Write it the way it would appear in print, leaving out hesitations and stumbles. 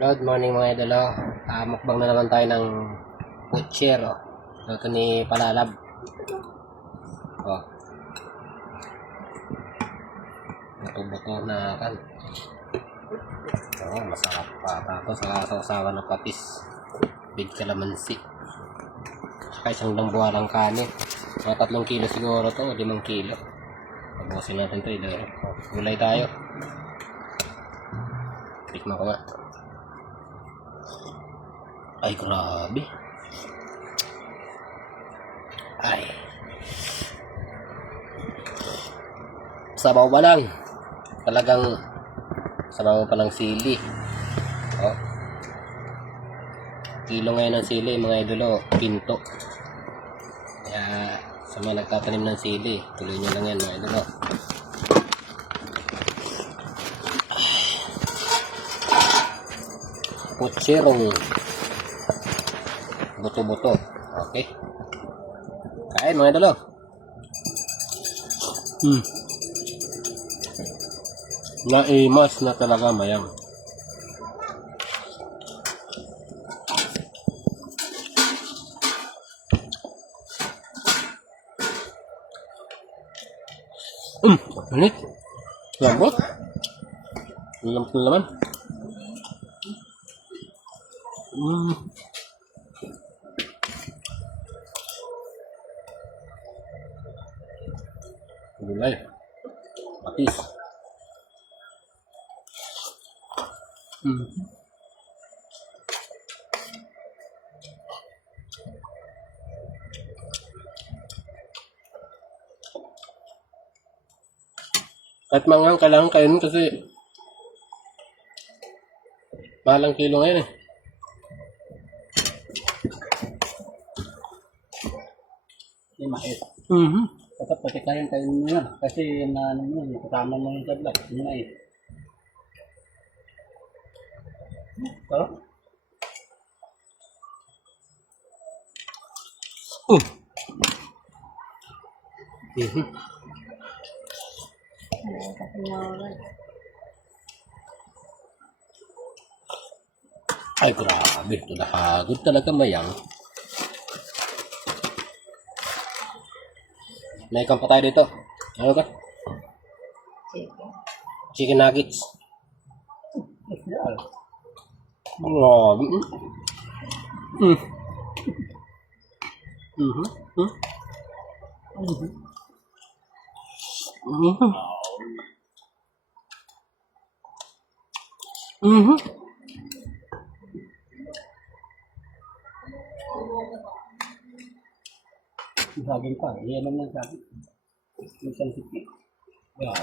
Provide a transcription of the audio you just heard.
Good morning mga idolo. Mukbang na naman tayo ng butcher. Ito ni Palalab. Oh. Buto-buto na kan. Masarap pa. Tapos sausawan ng patis. Big calamansi. Saka isang dambuha ng kanin. Mga 3 kilo siguro to. 5 kilo. Tapusin natin ito. Gulay tayo. Tikman ko nga. Ay, grabe. Ay. Sabaw pa lang. Talagang sabaw pa lang sili. Oh. Kilo ngayon ng sili, mga idolo, pinto. Kaya sa mga nagtatanim ng sili, tuloy nyo lang yan, mga idolo. Putserong buto-buto. Okay. Kain mga idolo. Naimas na talaga mayang. Ulit. Lambot. Lambot na naman. Gulay. Patis. At manghang kailangan kainin kasi mahalang kilo ngayon eh. Hindi mait. Dapat pati kain mo yan. Kasi na ano yun, kasama mo yung tablat. Hindi mait. Ito? Ay, grabe. Tulahagod talaga mayang. Naikam pa tayo dito. Ano ka? Chicken nuggets. Grabe. Sabi pa, yan naman sabi. Isang sipi. Yeah.